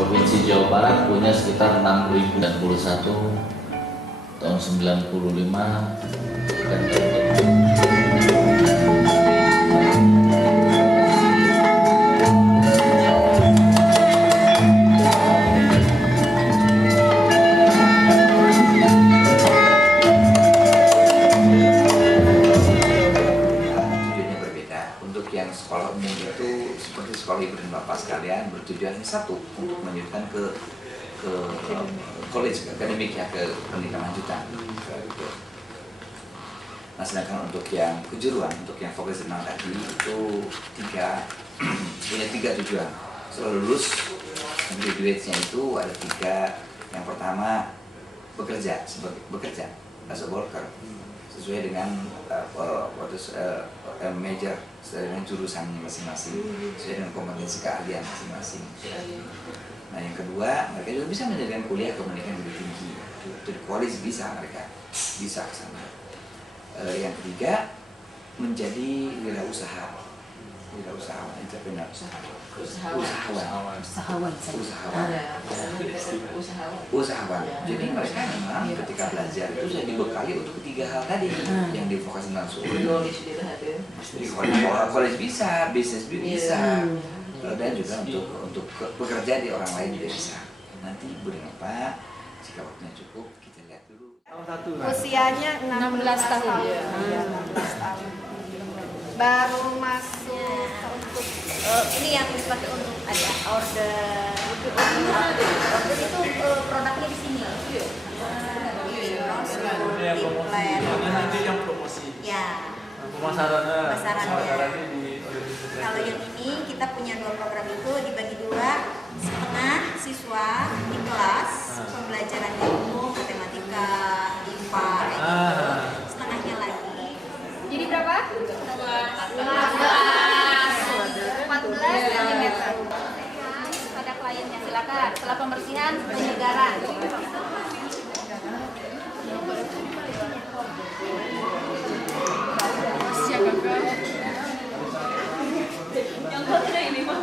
Provinsi Jawa Barat punya sekitar 6.091 tahun 95 dan sekolah umum itu seperti sekolah ibu dan bapak sekalian bertujuan satu untuk melanjutkan ke college, ke akademik ya, ke pendidikan lanjutan. Nah, sedangkan untuk yang kejuruan, untuk yang vocational tadi itu punya tiga tujuan. Setelah lulus, graduate-nya itu ada tiga. Yang pertama bekerja as a worker sesuai dengan major, sesuai dengan jurusannya masing-masing, sesuai dengan kompetensi keahlian masing-masing. Nah, yang kedua, mereka juga bisa mendapatkan kuliah ke pendidikan lebih tinggi, di college bisa mereka bisa ke sana. Yang ketiga, menjadi wirausahawan, entrepreneur, usahawan. Jadi mereka memang ketika belajar itu sudah dibekali untuk ketiga hal tadi yang di vocational school. Di college bisa, bisnis bisa, dan juga untuk bekerja di orang lain juga bisa. Nanti Ibu dan Bapak, jika waktunya cukup, kita lihat dulu. Usianya 16 tahun. 16 tahun. Baru masuk untuk ini yang dipakai untuk ada order itu produknya di sini. Nanti yang promosi. Ya. Pemasarannya di Kalau yang ini kita punya dua program itu dibagi dua, setengah siswa di kelas pembelajaran umum matematika, IPA, setengahnya lagi. Jadi berapa? 14 cm. Pada kliennya silakan. Setelah pembersihan penyegaran. Siapa kau? Yang kau tidak ini mah.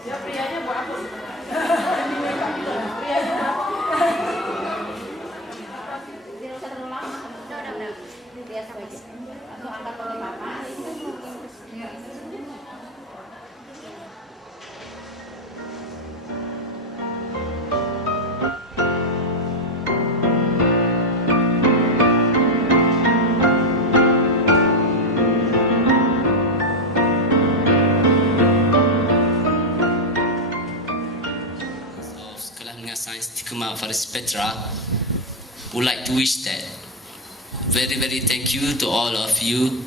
Ya prianya buat apa? Prianya apa? Biar usah terlalu lama. Udah. Biasa aja. Langsung angkat pakai papan. Stigma Faris Petra would like to wish that very thank you to all of you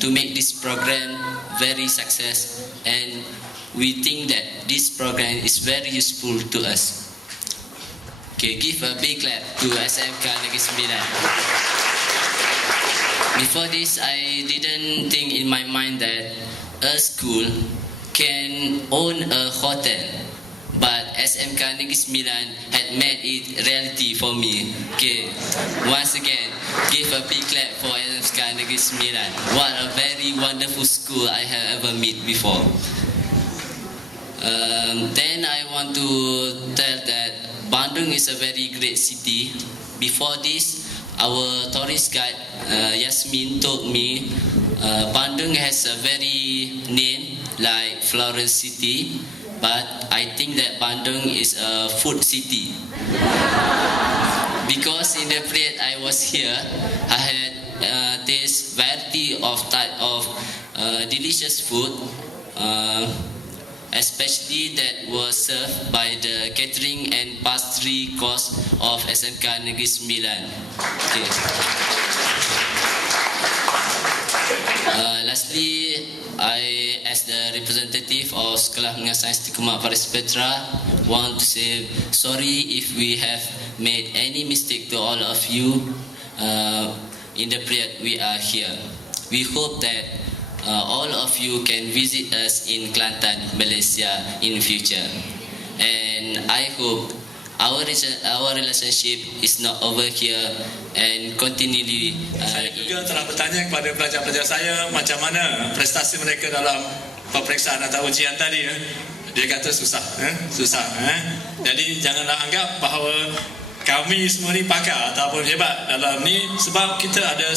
to make this program very success, and we think that this program is very useful to us. Okay, give a big clap to SMK Negeri Sembilan. Before this, I didn't think in my mind that a school can own a hotel. But SMK Negeri Sembilan had made it reality for me. Okay, once again, give a big clap for SMK Negeri Sembilan. What a very wonderful school I have ever met before. Then I want to tell that Bandung is a very great city. Before this, our tourist guide Yasmin told me Bandung has a very name like Florence City. But I think that Bandung is a food city. Because in the period I was here, I had this variety of type of delicious food, especially that was served by the catering and pastry course of SMK Negeri Sembilan. Okay. Lastly, I, as the representative of Sekolah Menengah Sains Stigma Faris Petra, want to say sorry if we have made any mistake to all of you in the period we are here. We hope that all of you can visit us in Kelantan, Malaysia in future. And I hope our relationship is not over here and continually. Saya juga telah bertanya kepada pelajar-pelajar saya macam mana prestasi mereka dalam peperiksaan atau ujian tadi ya. Dia kata susah, susah. Jadi janganlah anggap bahawa kami semua ni pakar ataupun hebat dalam ni, sebab kita ada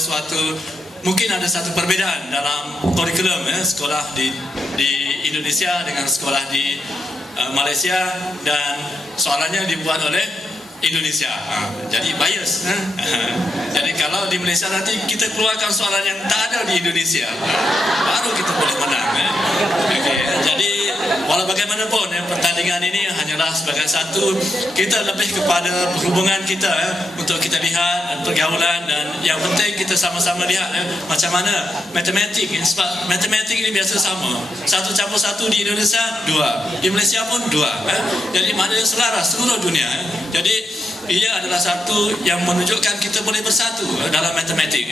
mungkin ada satu perbezaan dalam kurikulum sekolah di Indonesia dengan sekolah di Malaysia, dan soalannya dibuat oleh Indonesia. Jadi bias. Jadi kalau di Malaysia nanti kita keluarkan soalan yang tak ada di Indonesia, baru kita boleh menang. Okay. Jadi walau bagaimanapun pertandingan ini hanyalah sebagai satu, kita lebih kepada hubungan kita untuk kita lihat pergaulan, dan yang penting kita sama-sama lihat macam mana matematik. Sebab matematik ini biasa sama, 1 campur 1 di Indonesia 2, di Malaysia pun 2. Jadi maknanya selaras seluruh dunia. Jadi ia adalah satu yang menunjukkan kita boleh bersatu dalam matematik.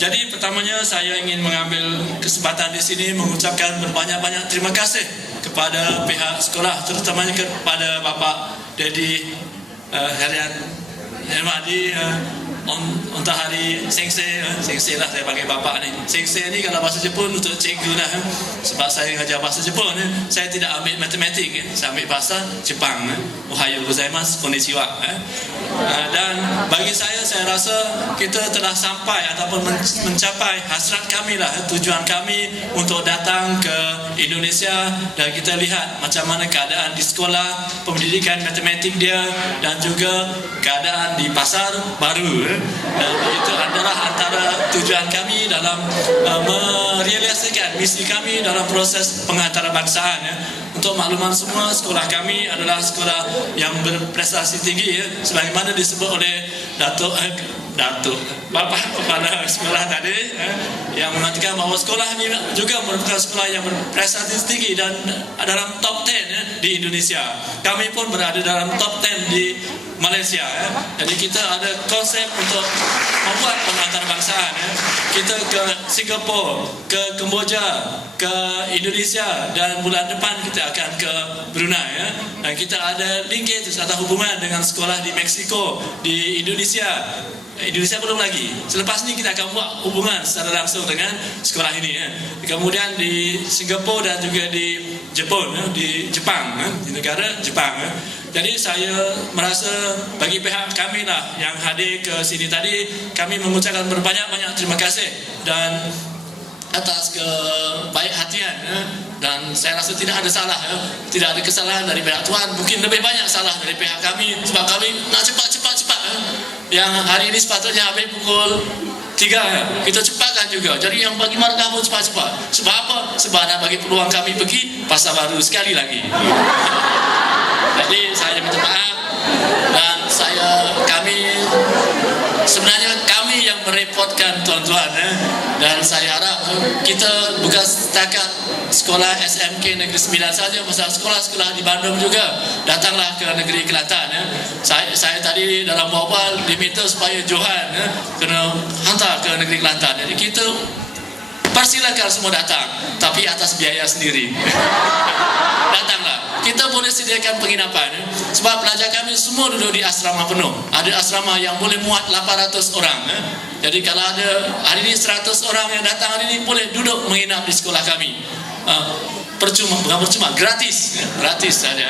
Jadi pertamanya saya ingin mengambil kesempatan di sini mengucapkan berbanyak-banyak terima kasih kepada pihak sekolah, terutamanya kepada Bapak Dedi Herian Madi Ontahari Sensei lah saya panggil bapak ni. Sensei ni kalau bahasa Jepun untuk cikgu lah. Sebab saya ngajar bahasa Jepun, saya tidak ambil matematik, saya ambil bahasa Jepang. Ohayo gozaimasu, konnichiwa. Dan bagi saya rasa kita telah sampai ataupun mencapai hasrat kami lah, tujuan kami untuk datang ke Indonesia, dan kita lihat macam mana keadaan di sekolah, pendidikan matematik dia, dan juga keadaan di pasar baru. Dan itu adalah antara tujuan kami dalam merealisasikan misi kami dalam proses pengantarbangsaan. Untuk makluman semua, sekolah kami adalah sekolah yang berprestasi tinggi, sebagaimana disebut oleh Datuk Bapak Kepala Sekolah tadi, yang mengatakan bahawa sekolah ini juga merupakan sekolah yang berprestasi tinggi dan dalam top 10 di Indonesia. Kami pun berada dalam top 10 di Malaysia. Jadi kita ada konsep untuk membuat pengantarbangsaan. Kita ke Singapura, ke Kemboja, ke Indonesia, dan bulan depan kita akan ke Brunei. Dan kita ada linkage atau hubungan dengan sekolah di Mexico, di Indonesia belum lagi. Selepas ni kita akan buat hubungan secara langsung dengan sekolah ini. Kemudian di Singapura dan juga di Jepun, di Jepang, di negara Jepang. Jadi saya merasa bagi pihak kami lah yang hadir ke sini tadi, kami mengucapkan berbanyak-banyak terima kasih dan atas kebaik hatian, dan saya rasa tidak ada salah, tidak ada kesalahan dari pihak Tuhan. Mungkin lebih banyak salah dari pihak kami, sebab kami nak cepat. Yang hari ini sepatutnya habis pukul 3, kita cepatkan juga. Jadi yang bagi markah pun cepat-cepat. Sebab apa? Sebab nak bagi peluang kami pergi Pasar Baru sekali lagi. Jadi saya minta maaf, dan sebenarnya kami yang merepotkan tuan-tuan, dan saya harap kita bukan setakat sekolah SMK Negeri Sembilan saja, pasal sekolah-sekolah di Bandung juga datanglah ke Negeri Kelantan. Saya tadi dalam berbual diminta supaya Johan kena hantar ke Negeri Kelantan. Jadi kita persilakan semua datang, tapi atas biaya sendiri. Datanglah. Kita boleh sediakan penginapan, sebab pelajar kami semua duduk di asrama penuh. Ada asrama yang boleh muat 800 orang. Jadi kalau ada hari ini 100 orang yang datang hari ini, boleh duduk menginap di sekolah kami. Bukan percuma, gratis saja.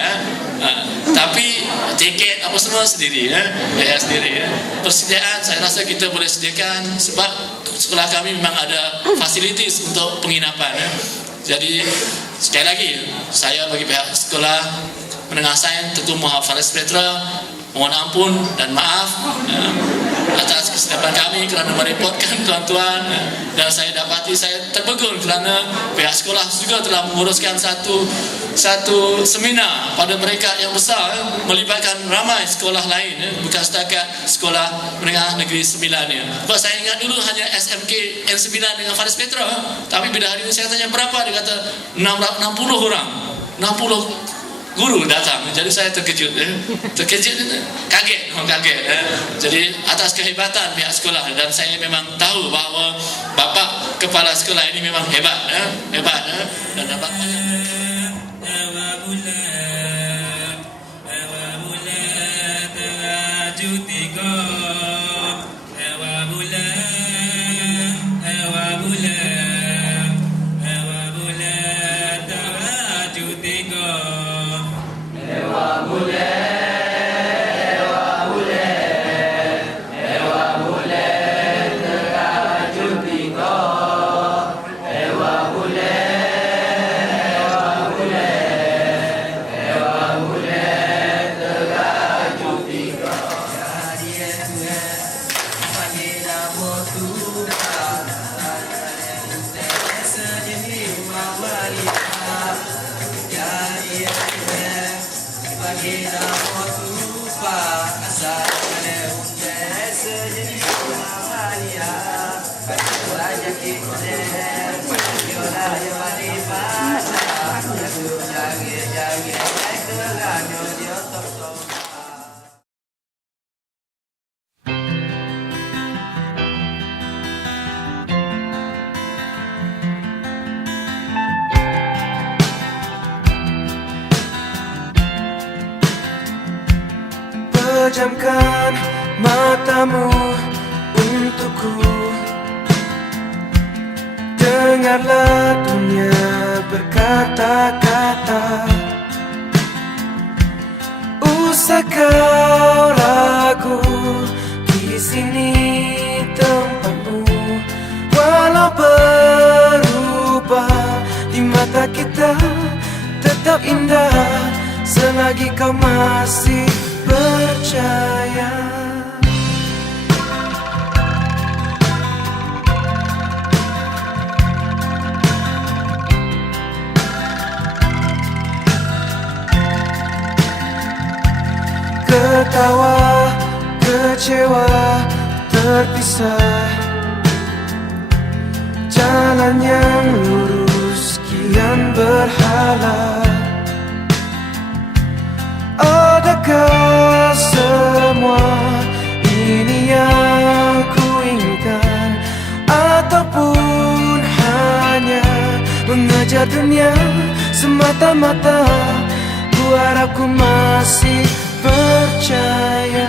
Tapi tiket apa semua sendiri, biaya sendiri. Persediaan saya rasa kita boleh sediakan, sebab sekolah kami memang ada fasilitas untuk penginapan. Jadi sekali lagi saya bagi pihak sekolah menengah sains Teguh Muhammad Faris Petra mohon ampun dan maaf atas kesilapan kami kerana merepotkan tuan-tuan, dan saya dapati saya terpegun kerana pihak sekolah juga telah menguruskan satu seminar pada mereka yang besar, melibatkan ramai sekolah lain, bukan setakat sekolah menengah negeri 9 ni. Sebab saya ingat dulu hanya SMK N9 dengan Faris Petra, tapi bila hari ini saya tanya berapa, dia kata 60 orang, 60 guru datang. Jadi saya terkejut, kaget. Jadi atas kehebatan pihak sekolah, dan saya memang tahu bahawa Bapak Kepala Sekolah ini memang hebat, dan dapat kita mau lupa asal ada unde sejadi mahalia raja kita yola ya mani masa aku jage keganyo dia tok tok. Pejamkan matamu untukku, dengarlah dunia berkata-kata. Usah kau ragu, di sini tempatmu. Walau berubah di mata kita, tetap indah selagi kau masih percaya. Ketawa, kecewa, terpisah. Jalan yang lurus kian berhala. Adakah semua ini yang ku inginkan, ataupun hanya mengejar dunia semata-mata? Ku harap ku masih percaya.